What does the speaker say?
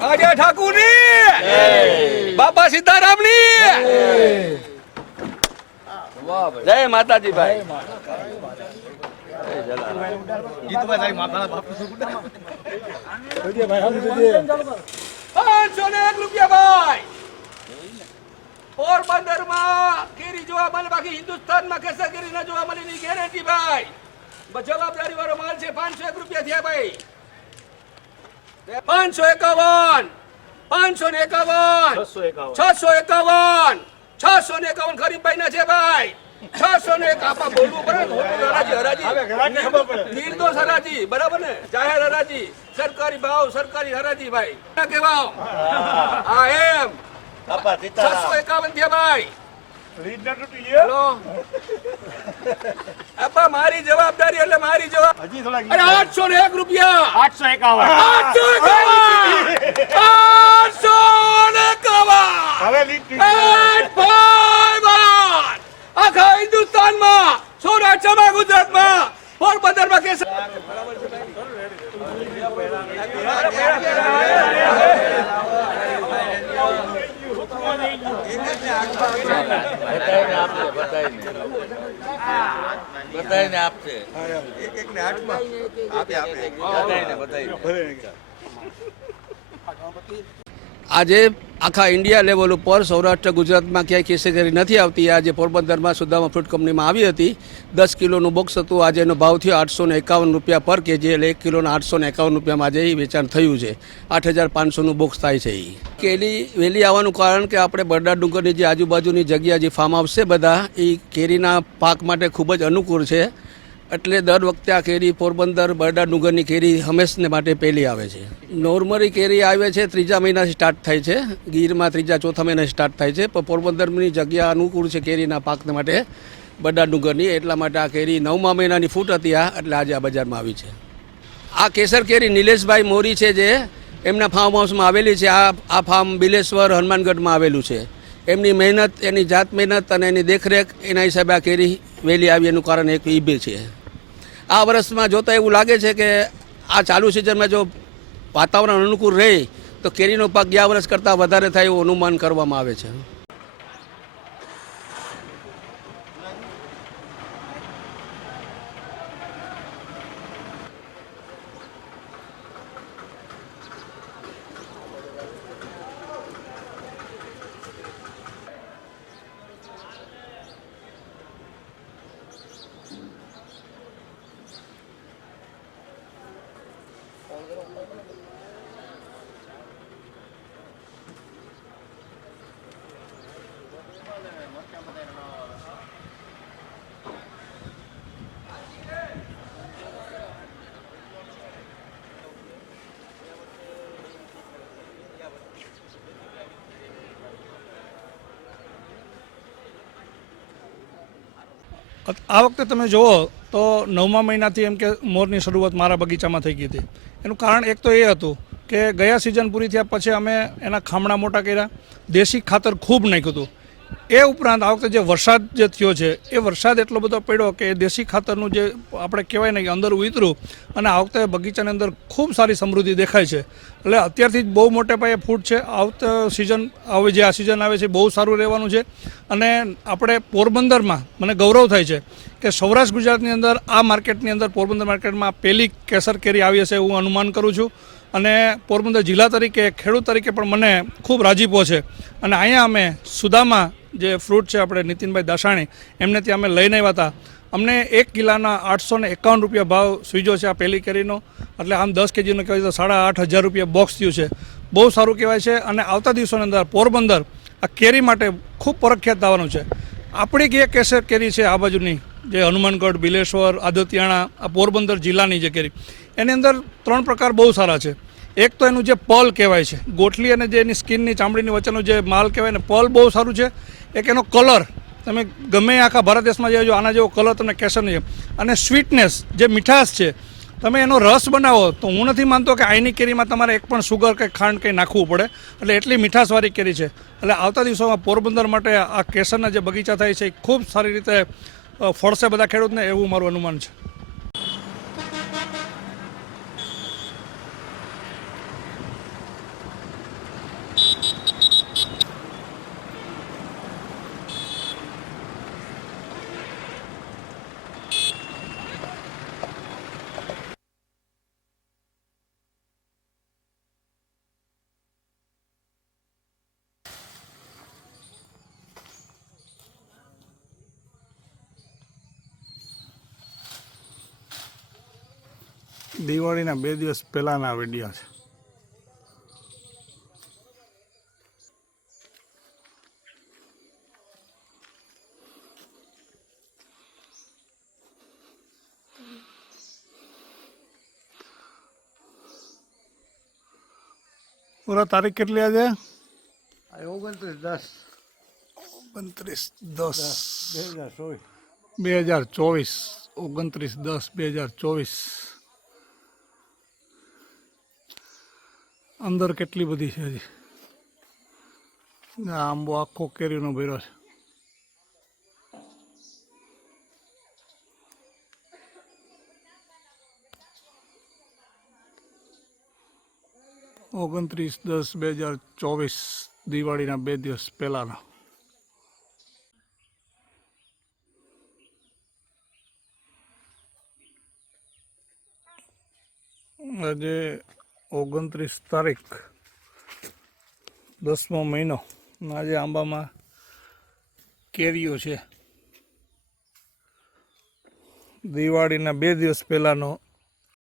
અજય ઠાકુરની! બાપા સીતારામની! જય માતાજી ભાઈ પાંચસો ને એક રૂપિયા ભાઈ. પોરબંદરમાં કેરી જોવા મળે બાકી હિન્દુસ્તાનમાં કેસર કેરી ના જોવા મળે ની ગેરંટી ભાઈ. જવાબદારી વાળો માલ છે પાંચસો એક રૂપિયા થયા ભાઈ. પાંચસો એકાવન. પાંચસો ને એકાવન. છસો એકાવન. છસો ને એકાવન ગરીબભાઈ ના છે ભાઈ. છસો ને એક આપા બોલવું પડે નિર્દોષ હરાજી બરાબર ને? જાહેર હરાજી. સરકારી ભાવ સરકારી હરાજી ભાઈ. કેવા હા. એમ. છસો એકાવન થયા ભાઈ. આપા મારી જવાબદારી એટલે મારી જવાબ અરે આઠસો ને એક રૂપિયા. આઠસો એકાવન. આઠસો એકાવન. આઠસો ને એકાવન. five one! આખા હિન્દુસ્તાનમાં સૌરાષ્ટ્રમાં ગુજરાતમાં પોરબંદરમાં આજે આખા ઇન્ડિયા લેવલ ઉપર સૌરાષ્ટ્ર ગુજરાતમાં ક્યાંય કેસરી નથી આવતી. આજે પોરબંદરમાં સુદામા ફ્રૂટ કંપનીમાં આવી હતી. દસ કિલોનું બોક્સ હતું. આજે એનો ભાવ થયો આઠસો ને એકાવન રૂપિયા પર કેજી એટલે એક કિલોના આઠસો ને એકાવન રૂપિયામાં આજે એ વેચાણ થયું છે. આઠ હજાર પાંચસોનું બોક્સ થાય છે એ કેરી વહેલી આવવાનું કારણ કે આપણે બરડા ડુંગરની જે આજુબાજુની જગ્યા જે ફાર્મ આવશે બધા એ કેરીના પાક માટે ખૂબ જ અનુકૂળ છે. એટલે દર વખતે આ કેરી પોરબંદર, બરડા, ડુંગરની કેરી હંમેશને માટે પહેલી આવે છે. નોર્મલી કેરી આવે છે, ત્રીજા મહિનાથી સ્ટાર્ટ થાય છે. ગીરમાં ત્રીજા, ચોથા મહિના સ્ટાર્ટ થાય છે. પણ પોરબંદરની જગ્યા અનુકૂળ છે કેરીના પાકને માટે. બરડા, ડુંગરની, એટલા માટે આ કેરી નવમા મહિનાની ફૂટ હતી આ, એટલે આજે આ બજારમાં આવી છે. આ કેસર કેરી નિલેશભાઈ મોરી છે જે એમના ફાર્મ હાઉસમાં આવેલી છે. આ આ ફાર્મ બિલેશ્વર હનુમાનગઢમાં આવેલું છે. એમની મહેનત, એની જાત મહેનત અને એની દેખરેખ એના હિસાબે આ કેરી વહેલી આવી એનું કારણ એક ઈબે છે. આ વર્ષમાં જોતા એવું લાગે છે કે આ ચાલુ સિઝનમાં જો વાતાવરણ અનુકૂળ રહે, તો કેરીનો પાક ગયા વર્ષ કરતાં વધારે થાય એવું અનુમાન કરવામાં આવે છે. આ વખતે તમે જુઓ તો નવમા મહિનાથી એમ કે મોરની શરૂઆત મારા બગીચામાં થઈ ગઈ હતી. એનું કારણ એક તો એ હતું કે ગયા સિઝન પૂરી થયા પછી અમે એના ખામણા મોટા કર્યા. દેશી ખાતર ખૂબ નાખ્યું હતું. એ ઉપરાંત આ વખતે જે વરસાદ જે થયો છે, એ વરસાદ એટલો બધો પડ્યો કે દેશી ખાતરનું જે આપણે કહેવાય ને કે અંદર ઉતર્યું અને આ વખતે બગીચાની અંદર ખૂબ સારી સમૃદ્ધિ દેખાય છે. એટલે અત્યારથી જ બહુ મોટે પાયે ફૂટ છે. આવતો સિઝન હવે જે આ સિઝન આવે છે, બહુ સારું રહેવાનું છે. અને આપણે પોરબંદરમાં મને ગૌરવ થાય છે કે સૌરાષ્ટ્ર ગુજરાતની અંદર આ માર્કેટની અંદર પોરબંદર માર્કેટમાં પહેલી કેસર કેરી આવી હશે હું અનુમાન કરું છું. અને પોરબંદર જિલ્લા તરીકે, ખેડૂત તરીકે પણ મને ખૂબ રાજીપો છે. અને અહીંયા અમે સુદામા જે ફ્રૂટ છે આપણે નીતિનભાઈ દાસાણી, એમને ત્યાં અમે લઈને આવ્યા હતા. અમને એક કિલાના આઠસો ને એકાવન રૂપિયા ભાવ સ્વીજો છે આ પહેલી કેરીનો. એટલે આમ દસ કેજીનો કહેવાય તો સાડા આઠ હજાર રૂપિયા બોક્સ થયું છે. બહુ સારું કહેવાય છે અને આવતા દિવસોની અંદર પોરબંદર આ કેરી માટે ખૂબ પ્રખ્યાત થવાનું છે. આપણી એક કેસર કેરી છે આ બાજુની, જે હનુમાનગઢ, બિલેશ્વર, આદિત્યાણા, આ પોરબંદર જિલ્લાની જે કેરી, એની અંદર ત્રણ પ્રકાર બહુ સારા છે. એક તો એનું જે પલ કહેવાય છે, ગોઠલી અને જે એની સ્કિનની ચામડીની વચ્ચેનો જે માલ કહેવાય ને, પલ બહુ સારું છે. એક એનો કલર, તમે ગમે આખા ભારત દેશમાં જજો આના જેવો કલર તમને કહેશો નહીં. અને સ્વીટનેસ, જે મીઠાશ છે, તમે એનો રસ બનાવો, તો હું નથી માનતો કે આઈની કેરીમાં તમારે એક પણ સુગર કે ખાંડ કંઈ નાખવું પડે. એટલે એટલી મીઠાશવાળી કેરી છે. એટલે આવતા દિવસોમાં પોરબંદર માટે આ કેસરના જે બગીચા થાય છે, એ ખૂબ સારી રીતે ફળશે બધા ખેડૂતને, એવું મારું અનુમાન છે. દિવાળીના બે દિવસ પહેલાંના વીડિયો છે. પૂરા તારીખ કેટલી આજે? ઓગણત્રીસ દસ. ઓગણત્રીસ દસ. બે હજાર ચોવીસ. બે હજાર ચોવીસ. ઓગણત્રીસ દસ બે હજાર ચોવીસ. અંદર કેટલી બધી છે હજી? આંબો આખો કેરીનો ભર્યો છે. ઓગણત્રીસ દસ બે હજાર ચોવીસ, દિવાળીના બે દિવસ પહેલાંના. આજે ઓગણત્રીસ તારીખ દસમો મહિનો. આજે આંબામાં કેરીઓ છે. દિવાળીના બે દિવસ પહેલાંનો